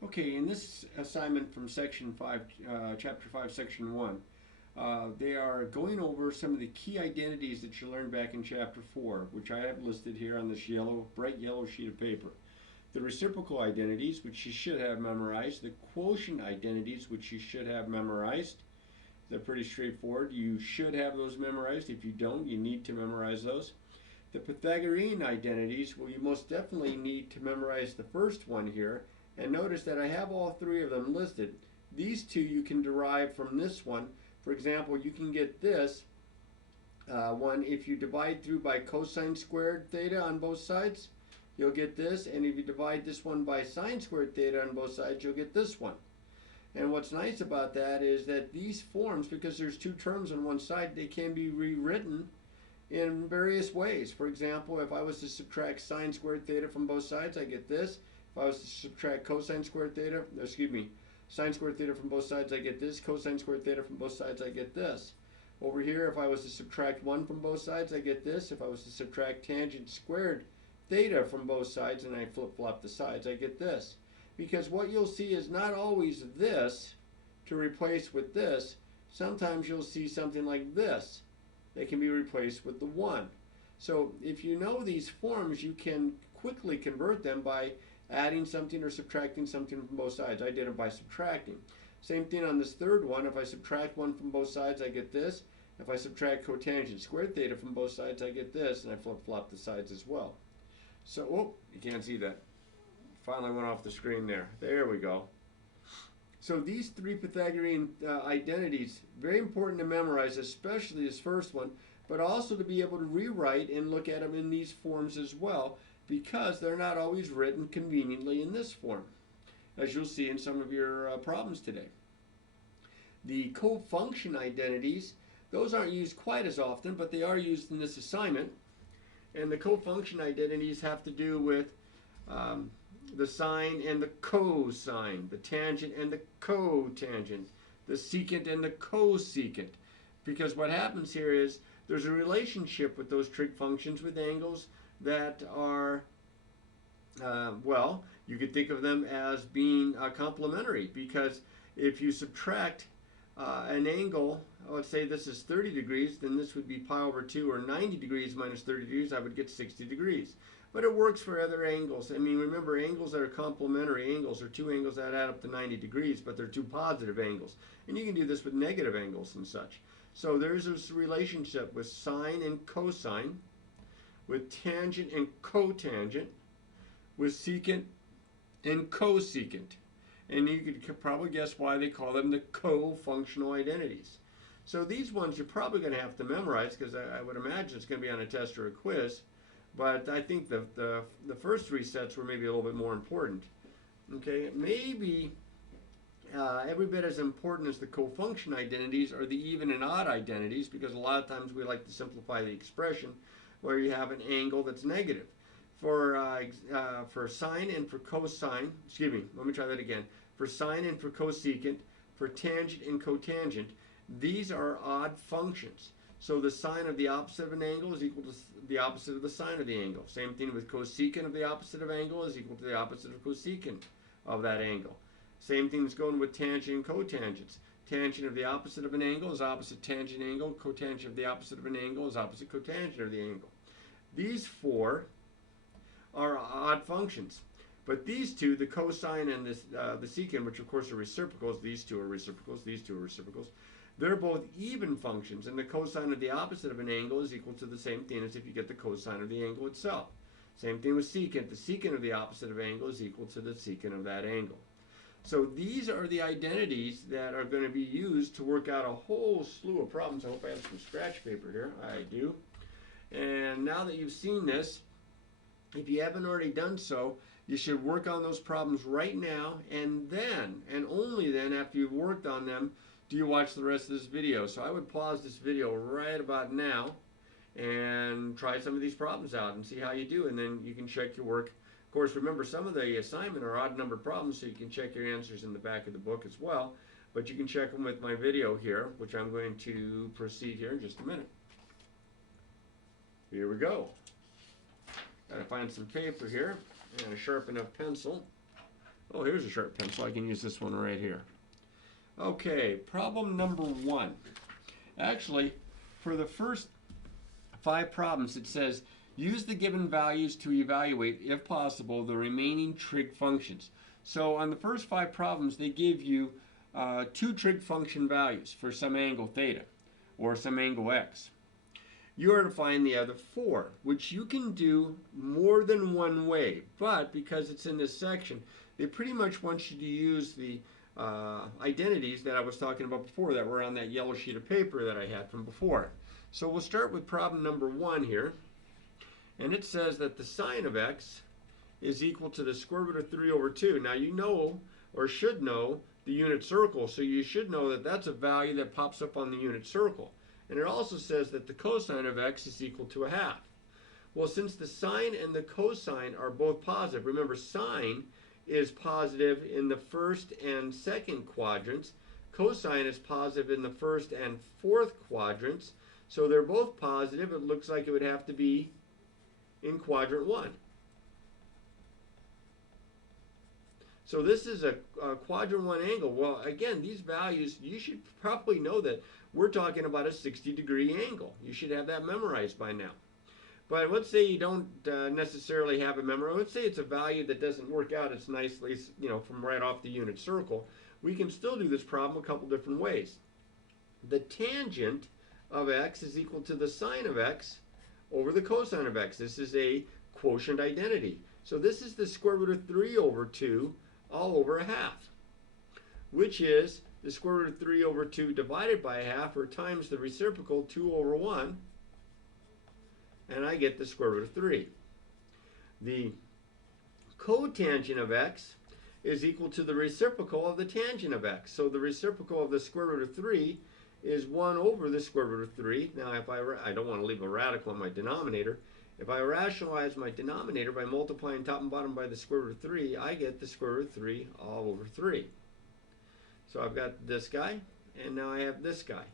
Okay, in this assignment from Section 5, Chapter 5, Section 1, they are going over some of the key identities that you learned back in Chapter 4, which I have listed here on this bright yellow sheet of paper. The reciprocal identities, which you should have memorized. The quotient identities, which you should have memorized. They're pretty straightforward. You should have those memorized. If you don't, you need to memorize those. The Pythagorean identities, well, you most definitely need to memorize the first one here. And notice that I have all three of them listed. These two you can derive from this one. For example, you can get this one if you divide through by cosine squared theta on both sides, you'll get this. And if you divide this one by sine squared theta on both sides, you'll get this one. And what's nice about that is that these forms, because there's two terms on one side, they can be rewritten in various ways. For example, if I was to subtract sine squared theta from both sides, I get this. If I was to subtract cosine squared theta, sine squared theta from both sides, I get this. Cosine squared theta from both sides, I get this. Over here, if I was to subtract 1 from both sides, I get this. If I was to subtract tangent squared theta from both sides and I flip-flop the sides, I get this. Because what you'll see is not always this to replace with this. Sometimes you'll see something like this that can be replaced with the 1. So if you know these forms, you can quickly convert them by adding something or subtracting something from both sides. I did it by subtracting. Same thing on this third one. If I subtract 1 from both sides, I get this. If I subtract cotangent squared theta from both sides, I get this, and I flip-flop the sides as well. So, oh, you can't see that. Finally went off the screen there. There we go. So these three Pythagorean identities, very important to memorize, especially this first one, but also to be able to rewrite and look at them in these forms as well, because they're not always written conveniently in this form, as you'll see in some of your problems today. The cofunction identities, those aren't used quite as often, but they are used in this assignment. And the cofunction identities have to do with the sine and the cosine, the tangent and the cotangent, the secant and the cosecant. Because what happens here is there's a relationship with those trig functions with angles that are, well, you could think of them as being complementary, because if you subtract an angle, let's say this is 30 degrees, then this would be pi over 2, or 90 degrees minus 30 degrees, I would get 60 degrees. But it works for other angles. I mean, remember, angles that are complementary angles are two angles that add up to 90 degrees, but they're two positive angles. And you can do this with negative angles and such. So there's this relationship with sine and cosine, with tangent and cotangent, with secant and cosecant. And you could probably guess why they call them the co-functional identities. So these ones you're probably going to have to memorize, because I would imagine it's going to be on a test or a quiz. But I think the first three sets were maybe a little bit more important. Okay, maybe every bit as important as the cofunction identities are the even and odd identities, because a lot of times we like to simplify the expression where you have an angle that's negative. For sine and for cosine, excuse me, let me try that again. For sine and for cosecant, for tangent and cotangent, these are odd functions. So the sine of the opposite of an angle is equal to the opposite of the sine of the angle. Same thing with cosecant of the opposite of angle is equal to the opposite of cosecant of that angle. Same thing is going with tangent and cotangents. Tangent of the opposite of an angle is opposite tangent angle. Cotangent of the opposite of an angle is opposite cotangent of the angle. These four are odd functions. But these two, the cosine and the secant, which of course are reciprocals, these two are reciprocals, these two are reciprocals, they're both even functions, and the cosine of the opposite of an angle is equal to the same thing as if you get the cosine of the angle itself. Same thing with secant. The secant of the opposite of angle is equal to the secant of that angle. So these are the identities that are going to be used to work out a whole slew of problems. I hope I have some scratch paper here. I do. And now that you've seen this, if you haven't already done so, you should work on those problems right now, and then, and only then, after you've worked on them, do you watch the rest of this video. So I would pause this video right about now and try some of these problems out and see how you do, and then you can check your work. Of course, remember, some of the assignment are odd numbered problems, so you can check your answers in the back of the book as well, but you can check them with my video here, which I'm going to proceed here in just a minute. Here we go. Gotta find some paper here and a sharp enough pencil. Oh, here's a sharp pencil. I can use this one right here. Okay, problem number 1. Actually, for the first 5 problems, it says, use the given values to evaluate, if possible, the remaining trig functions. So on the first 5 problems, they give you 2 trig function values for some angle theta or some angle x. You are to find the other 4, which you can do more than one way, but because it's in this section, they pretty much want you to use the identities that I was talking about before that were on that yellow sheet of paper that I had from before. So we'll start with problem number 1 here, and it says that the sine of x is equal to the square root of 3 over 2. Now you know, or should know, the unit circle, so you should know that that's a value that pops up on the unit circle. And it also says that the cosine of x is equal to a half. Well, since the sine and the cosine are both positive, remember sine is positive in the first and second quadrants, cosine is positive in the first and fourth quadrants, so they're both positive. It looks like it would have to be in quadrant 1. So this is a quadrant 1 angle. Well, again, these values, you should probably know that we're talking about a 60-degree angle. You should have that memorized by now. But let's say you don't necessarily have it memorized. Let's say it's a value that doesn't work out as nicely, from right off the unit circle. We can still do this problem a couple different ways. The tangent of x is equal to the sine of x over the cosine of x. This is a quotient identity. So this is the square root of 3 over 2 all over a half, which is the square root of 3 over 2 divided by a half, or times the reciprocal 2 over 1, and I get the square root of 3. The cotangent of x is equal to the reciprocal of the tangent of x. So the reciprocal of the square root of 3 is 1 over the square root of 3. Now, if I don't want to leave a radical in my denominator. If I rationalize my denominator by multiplying top and bottom by the square root of 3, I get the square root of 3 all over 3. So I've got this guy, and now I have this guy.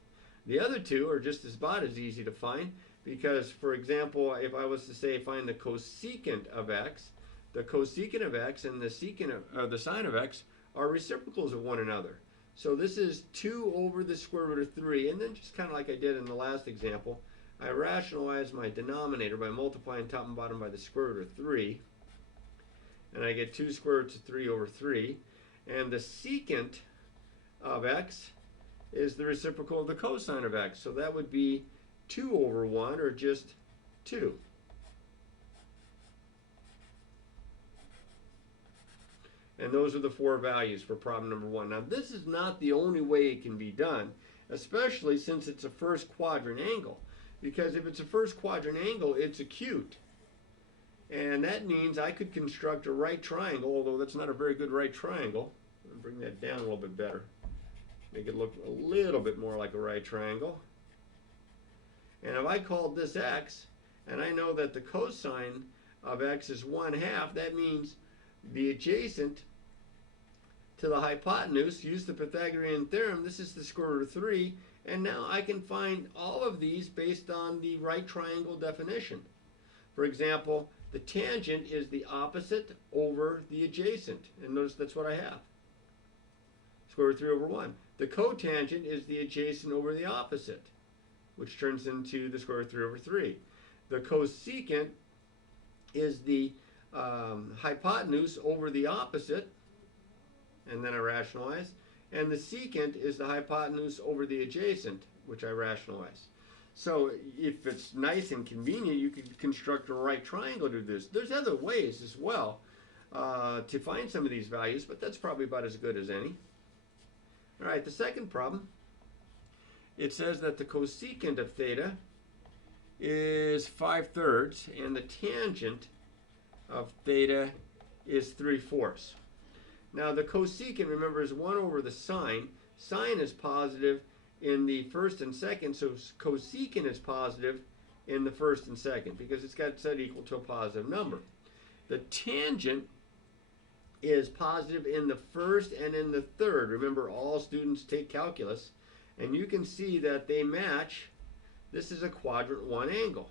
The other two are just about as easy to find, because, for example, if I was to say find the cosecant of x, the cosecant of x and the secant of the sine of x are reciprocals of one another. So this is 2 over the square root of 3, and then just kind of like I did in the last example, I rationalize my denominator by multiplying top and bottom by the square root of 3, and I get 2 square roots of 3 over 3, and the secant of x is the reciprocal of the cosine of x, so that would be 2 over 1, or just 2. And those are the 4 values for problem number 1. Now, this is not the only way it can be done, especially since it's a first quadrant angle. Because if it's a first quadrant angle, it's acute. And that means I could construct a right triangle, although that's not a very good right triangle. I'll bring that down a little bit better. Make it look a little bit more like a right triangle. And if I called this x, and I know that the cosine of x is 1/2, that means the adjacent to the hypotenuse, use the Pythagorean theorem, this is the square root of 3, and now I can find all of these based on the right triangle definition. For example, the tangent is the opposite over the adjacent, and notice that's what I have. Square root of 3 over 1. The cotangent is the adjacent over the opposite, which turns into the square root of 3 over 3. The cosecant is the hypotenuse over the opposite, and then I rationalize. And the secant is the hypotenuse over the adjacent, which I rationalize. So if it's nice and convenient, you could construct a right triangle to do this. There's other ways as well to find some of these values, but that's probably about as good as any. All right, the second problem, it says that the cosecant of theta is 5/3, and the tangent of theta is 3/4. Now the cosecant, remember, is 1 over the sine. Sine is positive in the first and second, so cosecant is positive in the first and second because it's got set equal to a positive number. The tangent is positive in the first and in the third. Remember, all students take calculus, and you can see that they match. This is a quadrant 1 angle.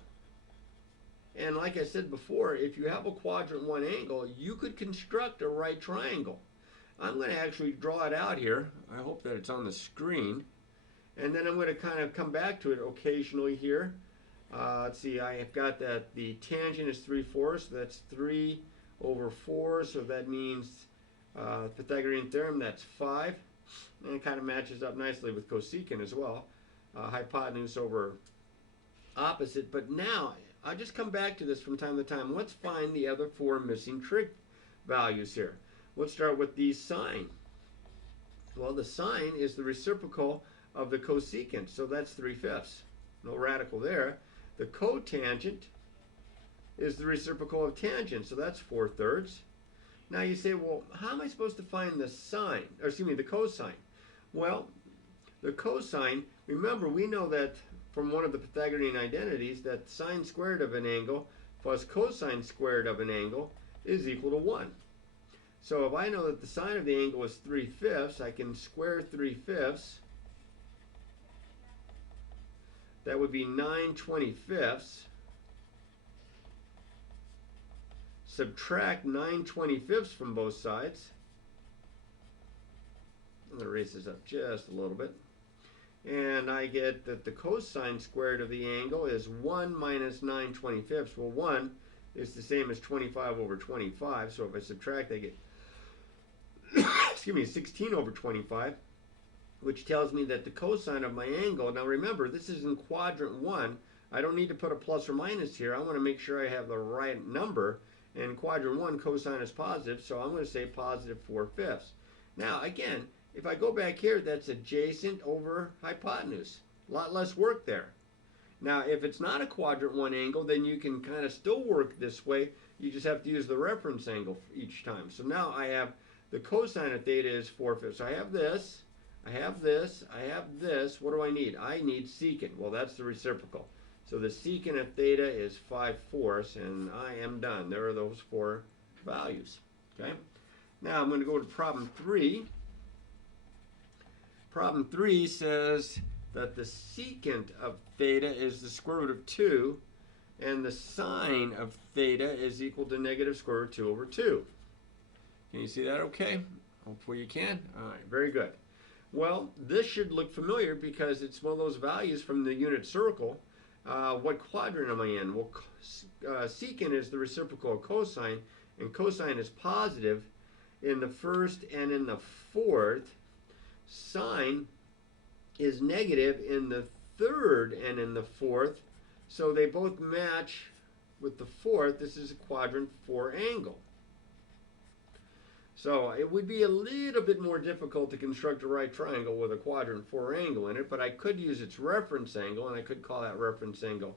And like I said before, if you have a quadrant 1 angle, you could construct a right triangle. I'm going to actually draw it out here. I hope that it's on the screen. And then I'm going to kind of come back to it occasionally here. Let's see, I have got that the tangent is 3/4, so that's 3 over 4, so that means Pythagorean theorem, that's 5. And it kind of matches up nicely with cosecant as well. Hypotenuse over opposite. But now, I'll just come back to this from time to time. Let's find the other 4 missing trig values here. Let's start with the sine. Well, the sine is the reciprocal of the cosecant, so that's 3/5. No radical there. The cotangent is the reciprocal of tangent, so that's 4/3. Now you say, well, how am I supposed to find the sine, or excuse me, the cosine? Well, the cosine, remember, we know that from one of the Pythagorean identities that sine squared of an angle plus cosine squared of an angle is equal to 1. So if I know that the sine of the angle is 3/5, I can square 3/5. That would be 9/25. Subtract 9/25 from both sides. I'm going to raise this up just a little bit. And I get that the cosine squared of the angle is 1 minus 9/25. Well, 1 is the same as 25 over 25. So if I subtract, I get excuse me, 16 over 25, which tells me that the cosine of my angle, now remember, this is in quadrant 1. I don't need to put a plus or minus here. I want to make sure I have the right number. And in quadrant 1, cosine is positive, so I'm going to say positive 4/5. Now, again, if I go back here, that's adjacent over hypotenuse. A lot less work there. Now, if it's not a quadrant 1 angle, then you can kind of still work this way. You just have to use the reference angle each time. So now I have the cosine of theta is 4/5. So I have this, I have this, I have this. What do I need? I need secant. Well, that's the reciprocal. So the secant of theta is 5/4, and I am done. There are those 4 values. Okay. Now I'm going to go to problem 3. Problem 3 says that the secant of theta is the square root of 2, and the sine of theta is equal to negative square root of 2 over 2. Can you see that okay? Hopefully you can. All right, very good. Well, this should look familiar because it's one of those values from the unit circle. What quadrant am I in? Well, secant is the reciprocal of cosine, and cosine is positive in the first and in the fourth. Sine is negative in the third and in the fourth, so they both match with the fourth. This is a quadrant 4 angle. So it would be a little bit more difficult to construct a right triangle with a quadrant 4 angle in it, but I could use its reference angle, and I could call that reference angle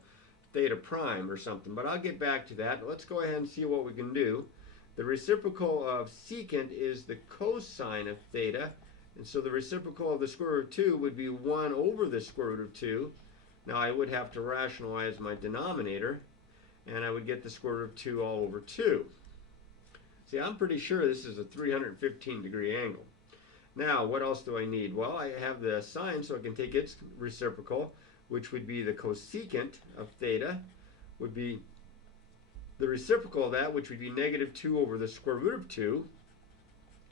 theta prime or something, but I'll get back to that. Let's go ahead and see what we can do. The reciprocal of secant is the cosine of theta, and so the reciprocal of the square root of 2 would be 1 over the square root of 2. Now I would have to rationalize my denominator, and I would get the square root of 2 all over 2. See, I'm pretty sure this is a 315-degree angle. Now, what else do I need? Well, I have the sine, so I can take its reciprocal, which would be the cosecant of theta, would be the reciprocal of that, which would be negative 2 over the square root of 2.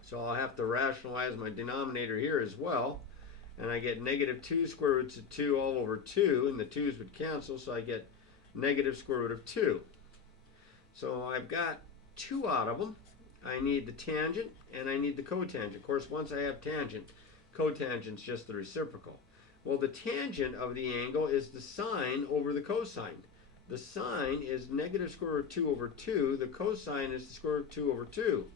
So I'll have to rationalize my denominator here as well. And I get negative 2 square roots of 2 all over 2, and the 2's would cancel, so I get negative square root of 2. So I've got 2 out of them. I need the tangent and I need the cotangent. Of course, once I have tangent, cotangent's just the reciprocal. Well, the tangent of the angle is the sine over the cosine. The sine is negative square root of 2 over 2. The cosine is the square root of 2 over 2.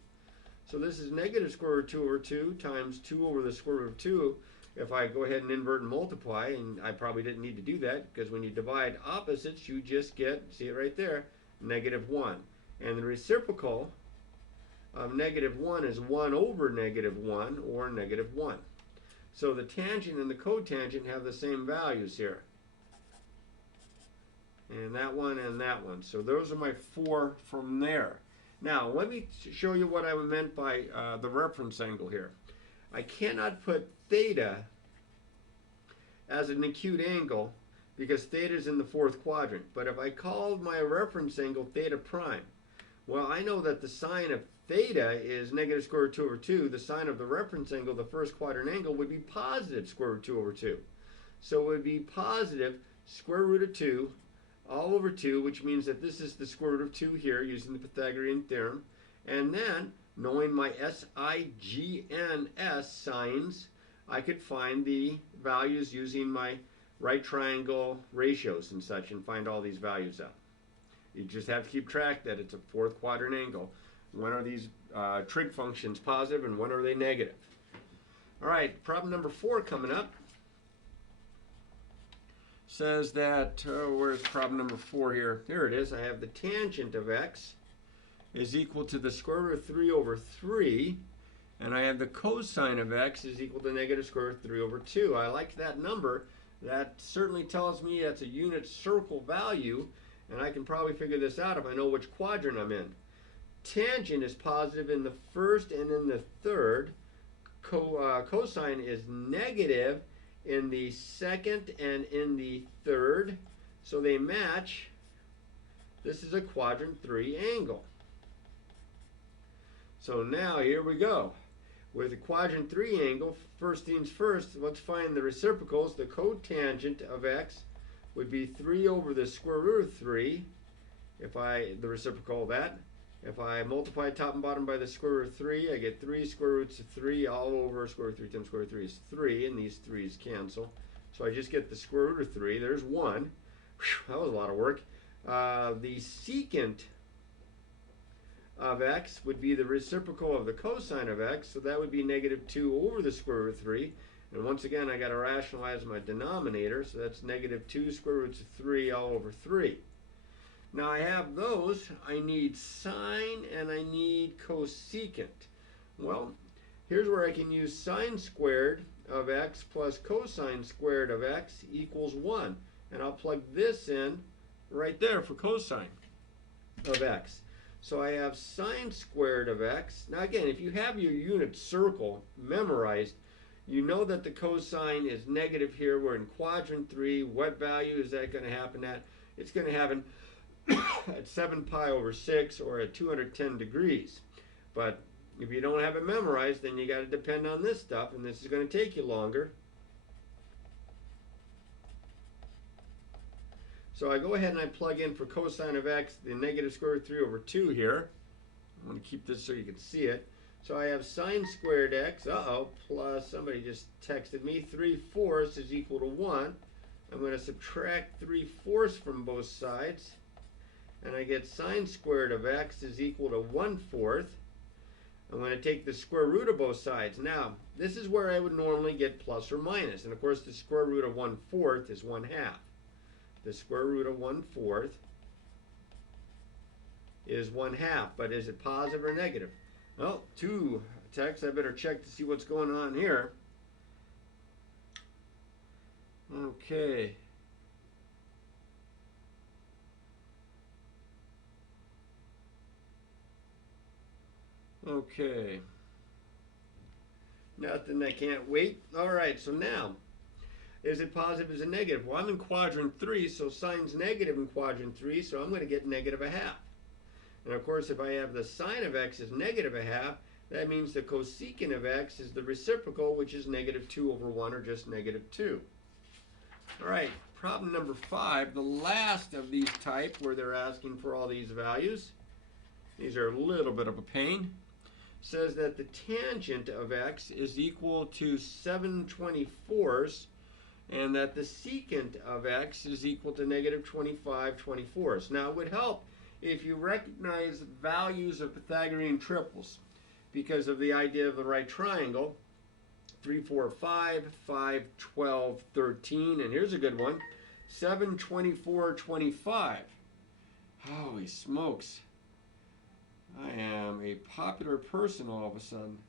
So this is negative square root of 2 over 2 times 2 over the square root of 2. If I go ahead and invert and multiply, and I probably didn't need to do that, because when you divide opposites, you just get, see it right there, negative 1. And the reciprocal of negative 1 is 1 over negative 1, or negative 1. So the tangent and the cotangent have the same values here. And that one and that one. So those are my 4 from there. Now, let me show you what I meant by the reference angle here. I cannot put theta as an acute angle because theta is in the 4th quadrant. But if I called my reference angle theta prime, well, I know that the sine of theta is negative square root 2 over 2, the sine of the reference angle, the first quadrant angle, would be positive square root 2 over 2. So it would be positive square root of 2 all over 2, which means that this is the square root of 2 here using the Pythagorean theorem. And then, knowing my SIGNS signs, I could find the values using my right triangle ratios and such and find all these values out. You just have to keep track that it's a fourth quadrant angle. When are these trig functions positive and when are they negative? All right, problem number 4 coming up. Says that, where's problem number 4 here? There it is. I have the tangent of x is equal to the square root of 3 over 3. And I have the cosine of x is equal to negative square root of 3 over 2. I like that number. That certainly tells me that's a unit circle value. And I can probably figure this out if I know which quadrant I'm in. Tangent is positive in the first and in the third. Cosine is negative in the second and in the third. So they match. This is a quadrant 3 angle. So now here we go. With a quadrant 3 angle, first things first, let's find the reciprocals. The cotangent of x would be 3 over the square root of 3, the reciprocal of that. If I multiply top and bottom by the square root of 3, I get 3 square roots of 3 all over square root of 3 times square root of 3 is 3, and these 3's cancel. So I just get the square root of 3. There's 1. Whew, that was a lot of work. The secant of x would be the reciprocal of the cosine of x, so that would be negative 2 over the square root of 3. And once again, I got to rationalize my denominator, so that's negative 2 square roots of 3 all over 3. Now I have those. I need sine and I need cosecant. Well, here's where I can use sine squared of x plus cosine squared of x equals 1. And I'll plug this in right there for cosine of x. So I have sine squared of x. Now again, if you have your unit circle memorized, you know that the cosine is negative here. We're in quadrant 3. What value is that going to happen at? It's going to happen at 7 pi over 6 or at 210 degrees. But if you don't have it memorized, then you got to depend on this stuff, and this is going to take you longer. So I go ahead and I plug in for cosine of x the negative square root of 3 over 2 here. I'm going to keep this so you can see it. So I have sine squared x, plus, somebody just texted me, 3/4 is equal to 1. I'm going to subtract 3/4 from both sides. And I get sine squared of x is equal to 1/4. I'm going to take the square root of both sides. Now, this is where I would normally get plus or minus. And of course, the square root of 1/4 is 1/2. The square root of 1/4 is 1/2. But is it positive or negative? Well, 2 texts. I better check to see what's going on here. Okay. Okay. Nothing, I can't wait. All right, so now, is it positive, is it negative? Well, I'm in quadrant 3, so sine's negative in quadrant 3, so I'm going to get negative 1/2. And of course, if I have the sine of x is negative 1/2, that means the cosecant of x is the reciprocal, which is negative 2 over 1, or just negative 2. All right, problem number 5, the last of these type where they're asking for all these values. These are a little bit of a pain. Says that the tangent of x is equal to 7/24, and that the secant of x is equal to negative 25/24. Now, it would help if you recognize values of Pythagorean triples because of the idea of the right triangle. 3, 4, 5, 5, 12, 13, and here's a good one, 7, 24, 25. Holy smokes. I am a popular person all of a sudden.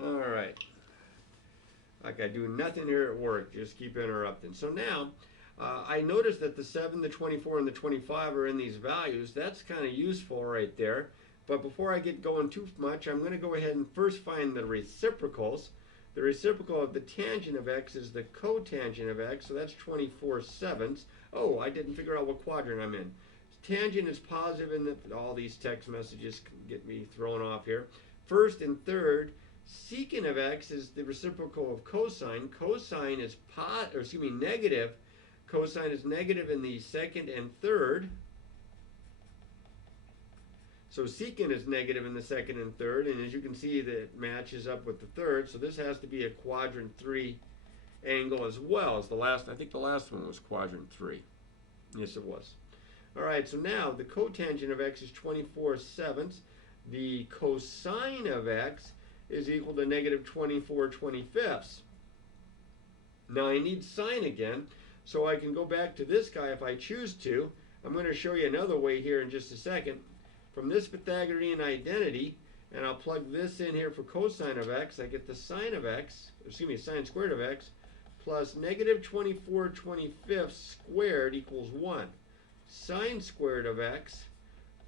All right. Like I do nothing here at work, just keep interrupting. So now, I noticed that the 7, the 24, and the 25 are in these values. That's kind of useful right there. But before I get going too much, I'm going to go ahead and first find the reciprocals. The reciprocal of the tangent of x is the cotangent of x, so that's 24/7. Oh, I didn't figure out what quadrant I'm in. tangent is positive, and all these text messages get me thrown off here. First and third, secant of x is the reciprocal of cosine. Cosine is negative. Cosine is negative in the second and third. So secant is negative in the second and third, and as you can see, that matches up with the third. So this has to be a quadrant 3 angle as well as the last. I think the last one was quadrant 3. Yes, it was. All right, so now the cotangent of x is 24/7. The cosine of x is equal to negative 24/25. Now I need sine again, so I can go back to this guy if I choose to. I'm going to show you another way here in just a second. From this Pythagorean identity, and I'll plug this in here for cosine of x, I get the sine of x, sine squared of x, plus negative 24/25 squared equals 1. Sine squared of x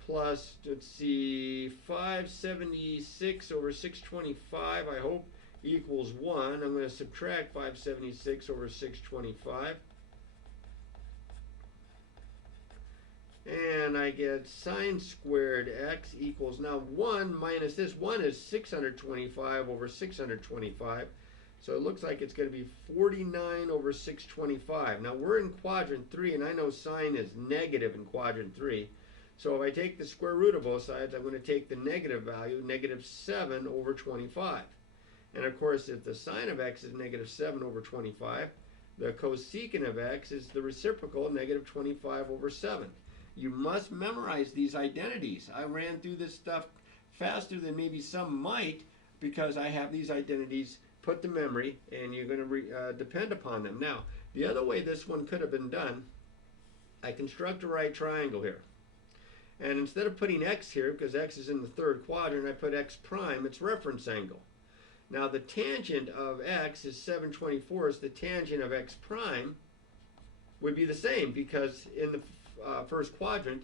plus, let's see, 576 over 625, I hope, equals 1. I'm going to subtract 576 over 625. And I get sine squared x equals, now 1 minus this, 1 is 625 over 625. So it looks like it's going to be 49 over 625. Now we're in quadrant 3, and I know sine is negative in quadrant 3. So if I take the square root of both sides, I'm going to take the negative value, negative 7 over 25. And of course, if the sine of x is negative 7 over 25, the cosecant of x is the reciprocal, negative 25 over 7. You must memorize these identities. I ran through this stuff faster than maybe some might because I have these identities put to memory, and you're going to depend upon them. Now, the other way this one could have been done, I construct a right triangle here. And instead of putting x here, because x is in the third quadrant, I put x prime, its reference angle. Now, the tangent of x is 7/24. The tangent of x prime would be the same because in the first quadrant,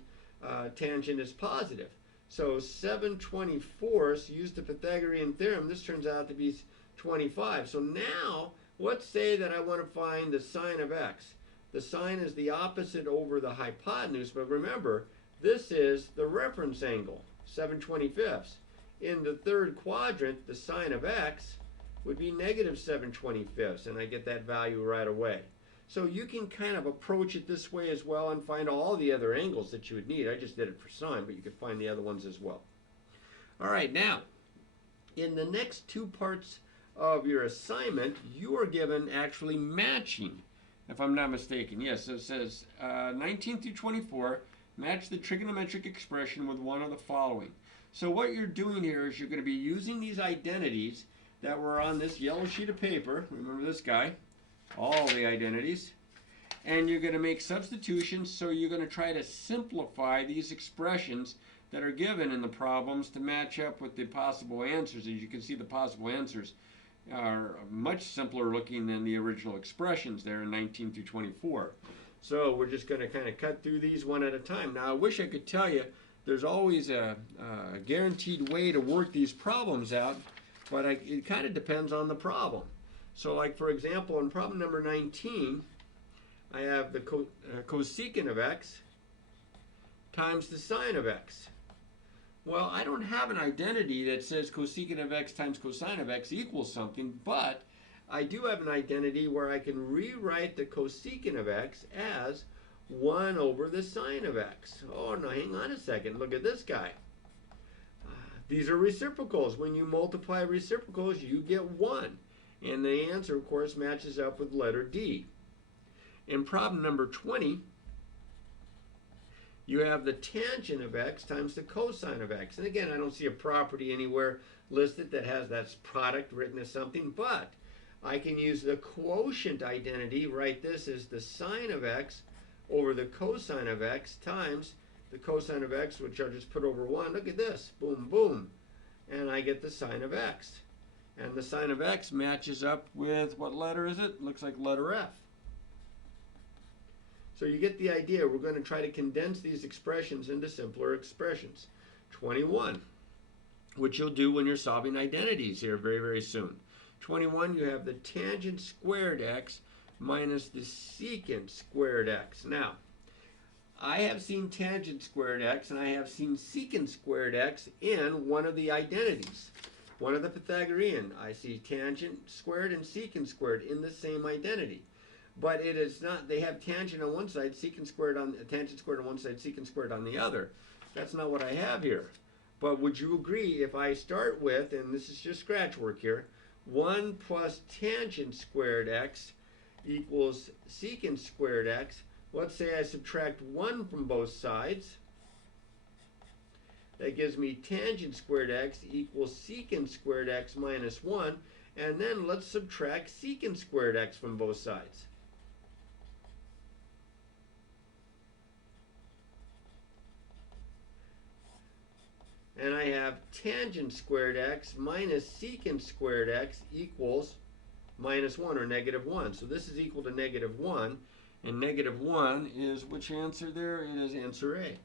tangent is positive. So 7/24, use the Pythagorean theorem, this turns out to be 25. So now, let's say that I want to find the sine of x. The sine is the opposite over the hypotenuse, but remember, this is the reference angle, 7/25. In the third quadrant, the sine of x would be negative 7/25, and I get that value right away. So you can kind of approach it this way as well and find all the other angles that you would need. I just did it for sine, but you could find the other ones as well. All right, now, in the next two parts of your assignment, you are given actually matching, if I'm not mistaken. Yes, so it says 19 through 24, match the trigonometric expression with one of the following. So what you're doing here is you're going to be using these identities that were on this yellow sheet of paper. Remember this guy? All the identities, and you're going to make substitutions, so you're going to try to simplify these expressions that are given in the problems to match up with the possible answers. As you can see, the possible answers are much simpler looking than the original expressions there in 19 through 24. So we're just going to kind of cut through these one at a time. Now I wish I could tell you there's always a guaranteed way to work these problems out, but it kind of depends on the problem. So like, for example, in problem number 19, I have the cosecant of x times the sine of x. Well, I don't have an identity that says cosecant of x times cosine of x equals something, but I do have an identity where I can rewrite the cosecant of x as 1 over the sine of x. Oh, no, hang on a second. Look at this guy. These are reciprocals. When you multiply reciprocals, you get 1. And the answer, of course, matches up with letter D. In problem number 20, you have the tangent of x times the cosine of x. And again, I don't see a property anywhere listed that has that product written as something, but I can use the quotient identity, write this as the sine of x over the cosine of x times the cosine of x, which I'll just put over 1. Look at this. Boom, boom. And I get the sine of x. And the sine of x matches up with, what letter is it? Looks like letter F. So you get the idea. We're going to try to condense these expressions into simpler expressions. 21, which you'll do when you're solving identities here very, very soon. 21, you have the tangent squared x minus the secant squared x. Now, I have seen tangent squared x and I have seen secant squared x in one of the identities. One of the Pythagorean, I see tangent squared and secant squared in the same identity. But it is not, they have tangent on one side, tangent squared on one side, secant squared on the other. That's not what I have here. But would you agree if I start with, and this is just scratch work here, 1 plus tangent squared x equals secant squared x. Let's say I subtract 1 from both sides. That gives me tangent squared x equals secant squared x minus 1. And then let's subtract secant squared x from both sides. And I have tangent squared x minus secant squared x equals minus 1 or negative 1. So this is equal to negative 1. And negative 1 is which answer there? It is answer A.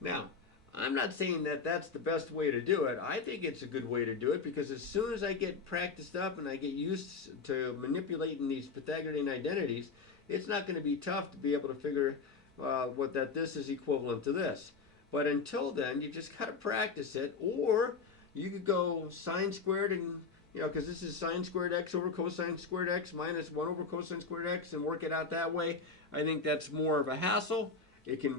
Now, I'm not saying that that's the best way to do it. I think it's a good way to do it because as soon as I get practiced up and I get used to manipulating these Pythagorean identities, it's not going to be tough to be able to figure that this is equivalent to this. But until then, you just got to practice it. Or you could go sine squared and, because this is sine squared x over cosine squared x minus 1 over cosine squared x and work it out that way. I think that's more of a hassle. It can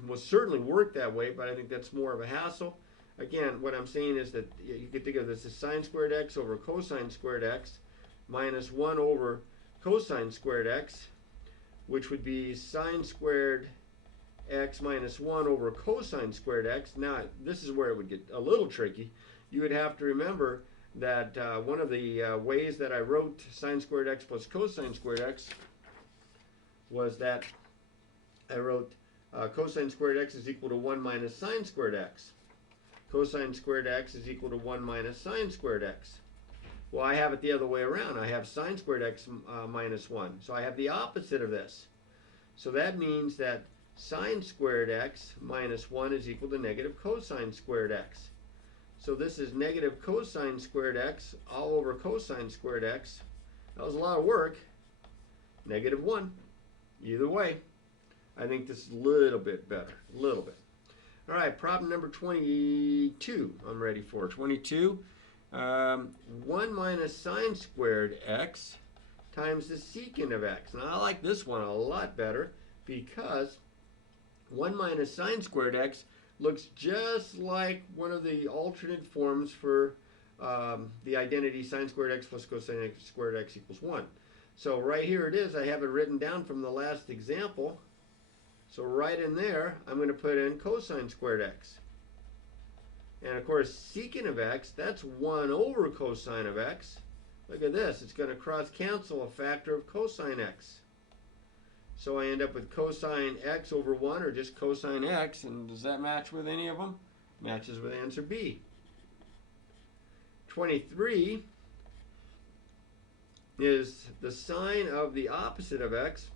most certainly work that way, but I think that's more of a hassle. Again, what I'm saying is that you could think of this as sine squared x over cosine squared x minus 1 over cosine squared x, which would be sine squared x minus 1 over cosine squared x. Now, this is where it would get a little tricky. You would have to remember that one of the ways that I wrote sine squared x plus cosine squared x was that I wrote cosine squared x is equal to 1 minus sine squared x. Cosine squared x is equal to 1 minus sine squared x. Well, I have it the other way around. I have sine squared x minus 1. So I have the opposite of this. So that means that sine squared x minus 1 is equal to negative cosine squared x. So this is negative cosine squared x all over cosine squared x. That was a lot of work. Negative 1. Either way, I think this is a little bit better. A little bit. All right, problem number 22. I'm ready for 22. 1 minus sine squared x times the secant of x. Now, I like this one a lot better because 1 minus sine squared x looks just like one of the alternate forms for the identity sine squared x plus cosine squared x equals 1. So right here it is. I have it written down from the last example. So right in there, I'm going to put in cosine squared x. And of course, secant of x, that's 1 over cosine of x. Look at this. It's going to cross cancel a factor of cosine x. So I end up with cosine x over 1, or just cosine x. And does that match with any of them? Matches with answer B. 23 is the sine of the opposite of x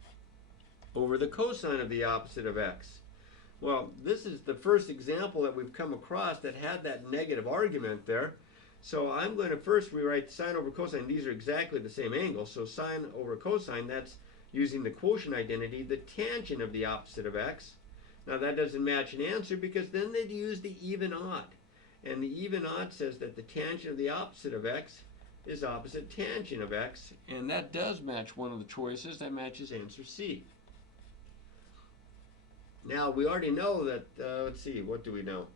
over the cosine of the opposite of x. Well, this is the first example that we've come across that had that negative argument there. So I'm going to first rewrite sine over cosine. These are exactly the same angle. So sine over cosine, that's using the quotient identity, the tangent of the opposite of x. Now that doesn't match an answer because then they'd use the even odd. And the even odd says that the tangent of the opposite of x is opposite tangent of x. And that does match one of the choices. That matches answer C. Now we already know that, let's see, what do we know?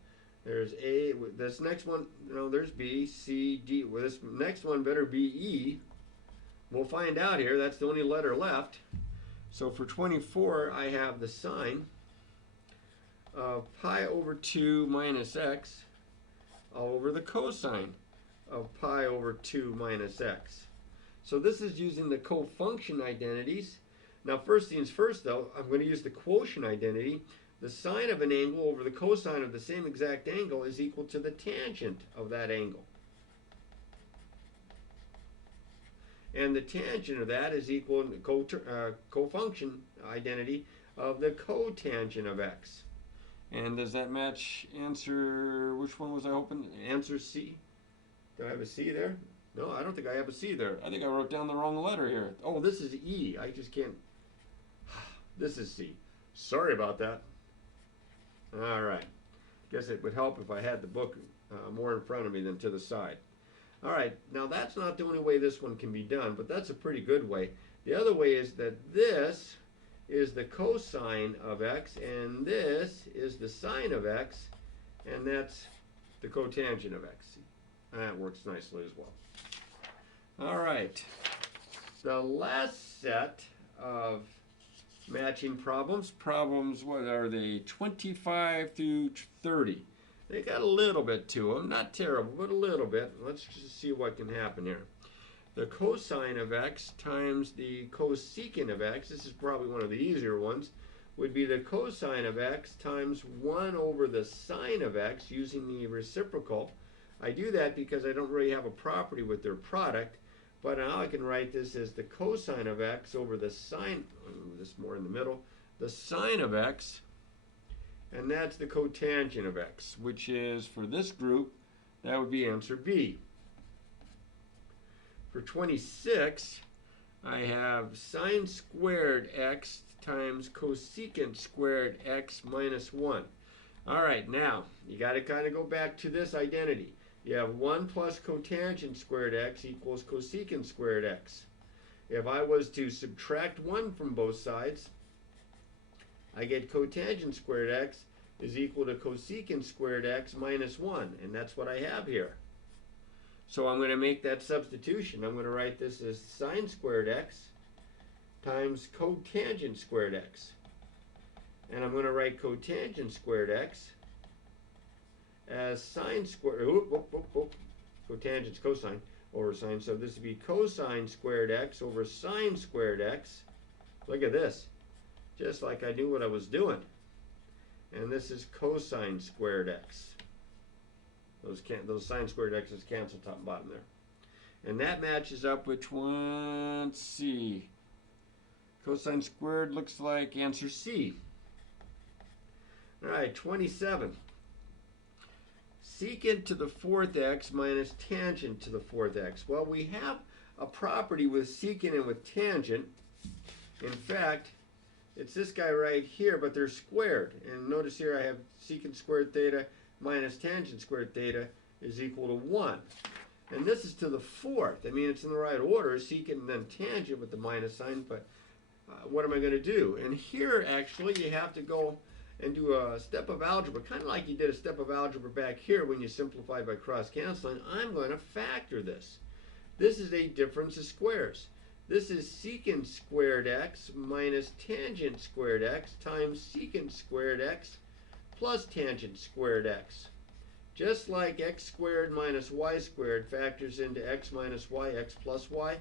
There's A, this next one, no, there's B, C, D. Well, this next one better be E. We'll find out here. That's the only letter left. So for 24, I have the sine of pi over 2 minus x all over the cosine of pi over 2 minus x. So this is using the cofunction identities. Now, first things first, though, I'm going to use the quotient identity. The sine of an angle over the cosine of the same exact angle is equal to the tangent of that angle. And the tangent of that is equal to the cofunction identity of the cotangent of x. And does that match answer, which one was I hoping? Answer C. Do I have a C there? No, I don't think I have a C there. I think I wrote down the wrong letter here. Oh, this is E. I just can't. This is C. Sorry about that. All right. Guess it would help if I had the book more in front of me than to the side. All right, now that's not the only way this one can be done, but that's a pretty good way. The other way is that this is the cosine of x, and this is the sine of x, and that's the cotangent of x. That works nicely as well. All right, the last set of matching problems, what are they, 25 through 30. They got a little bit to them, not terrible, but a little bit. Let's just see what can happen here. The cosine of x times the cosecant of x, this is probably one of the easier ones, would be the cosine of x times 1 over the sine of x using the reciprocal. I do that because I don't really have a property with their product, but now I can write this as the cosine of x over the sine, I'll move this more in the middle, the sine of x, and that's the cotangent of x, which is, for this group, that would be answer B. For 26, I have sine squared x times cosecant squared x minus 1. All right, now, you got to kind of go back to this identity. You have 1 plus cotangent squared x equals cosecant squared x. If I was to subtract 1 from both sides, I get cotangent squared x is equal to cosecant squared x minus 1, and that's what I have here. So I'm going to make that substitution. I'm going to write this as sine squared x times cotangent squared x. And I'm going to write cotangent squared x as sine squared, cotangent's cosine over sine, so this would be cosine squared x over sine squared x. Look at this, just like I knew what I was doing. And this is cosine squared x. Those sine squared x's cancel top and bottom there. And that matches up with, let's see, cosine squared looks like answer C. All right, 27. Secant to the fourth x minus tangent to the fourth x. Well, we have a property with secant and with tangent. In fact, it's this guy right here, but they're squared. And notice here I have secant squared theta minus tangent squared theta is equal to 1. And this is to the fourth. I mean, it's in the right order, secant and then tangent with the minus sign, but what am I going to do? And here, actually, you have to go and do a step of algebra, kind of like you did a step of algebra back here when you simplified by cross-canceling. I'm going to factor this. This is a difference of squares. This is secant squared x minus tangent squared x times secant squared x plus tangent squared x. Just like x squared minus y squared factors into x minus y, x plus y,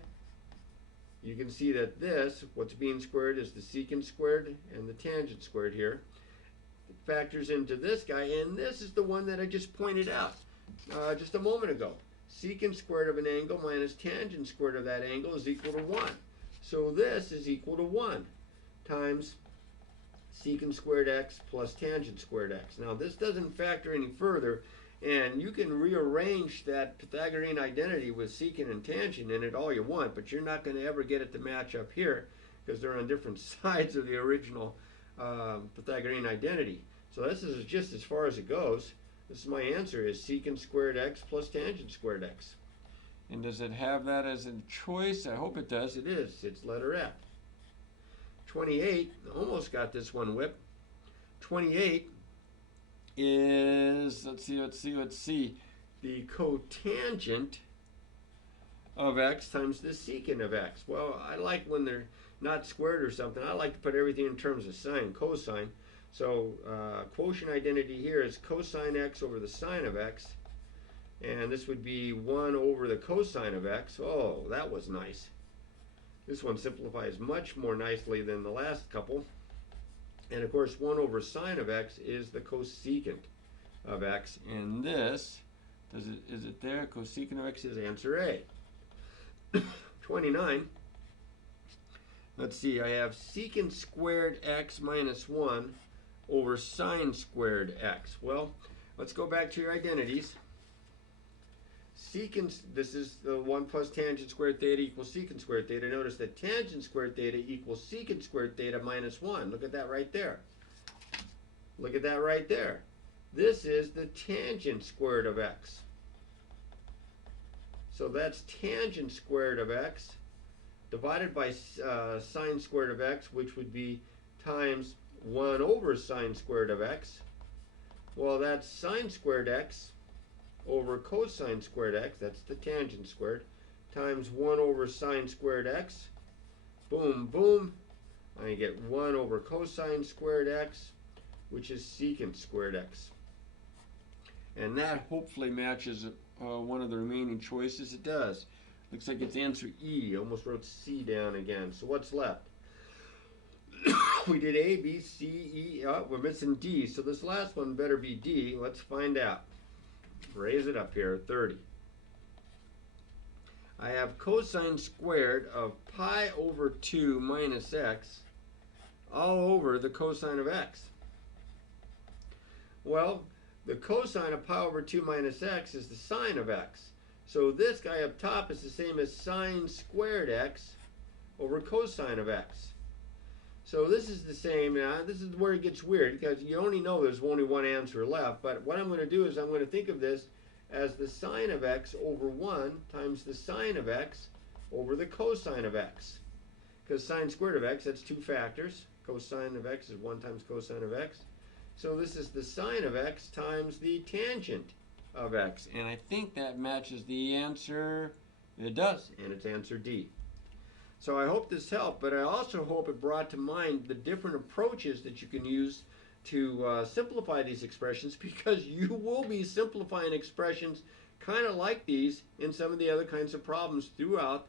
you can see that this, what's being squared, is the secant squared and the tangent squared here. It factors into this guy, and this is the one that I just pointed out just a moment ago. Secant squared of an angle minus tangent squared of that angle is equal to 1. So this is equal to 1 times secant squared x plus tangent squared x. Now this doesn't factor any further, and you can rearrange that Pythagorean identity with secant and tangent in it all you want, but you're not going to ever get it to match up here because they're on different sides of the original Pythagorean identity. So this is just as far as it goes. This is my answer, is secant squared x plus tangent squared x. And does it have that as a choice? I hope it does. It is. It's letter F. 28, almost got this one whipped. 28 is, let's see, the cotangent of x times the secant of x. Well, I like when they're not squared or something. I like to put everything in terms of sine, cosine. So quotient identity here is cosine x over the sine of x. And this would be 1 over the cosine of x. Oh, that was nice. This one simplifies much more nicely than the last couple. And of course, 1 over sine of x is the cosecant of x. And this, is it there? Cosecant of x is answer A. 29. Let's see, I have secant squared x minus 1 over sine squared x. Well, let's go back to your identities. secant, this is the 1 plus tangent squared theta equals secant squared theta. Notice that tangent squared theta equals secant squared theta minus 1. Look at that right there. Look at that right there. This is the tangent squared of x. So that's tangent squared of x divided by sine squared of x, which would be times 1 over sine squared of x. Well, that's sine squared x over cosine squared x, that's the tangent squared, times 1 over sine squared x. Boom, boom. I get 1 over cosine squared x, which is secant squared x. And that hopefully matches one of the remaining choices. It does. Looks like it's answer E. Almost wrote C down again. So what's left? We did A, B, C, E. Oh, we're missing D. So this last one better be D. Let's find out. Raise it up here, 30. I have cosine squared of pi over 2 minus x all over the cosine of x. Well, the cosine of pi over 2 minus x is the sine of x. So this guy up top is the same as sine squared x over cosine of x. So this is the same. Now, this is where it gets weird because you only know there's only one answer left. But what I'm going to do is I'm going to think of this as the sine of x over 1 times the sine of x over the cosine of x. Because sine squared of x, that's 2 factors. Cosine of x is 1 times cosine of x. So this is the sine of x times the tangent of x. And I think that matches the answer. It does. And it's answer D. So I hope this helped, but I also hope it brought to mind the different approaches that you can use to simplify these expressions, because you will be simplifying expressions kind of like these in some of the other kinds of problems throughout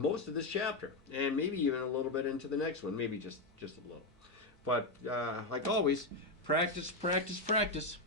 most of this chapter, and maybe even a little bit into the next one, maybe just a little. But like always, practice, practice, practice.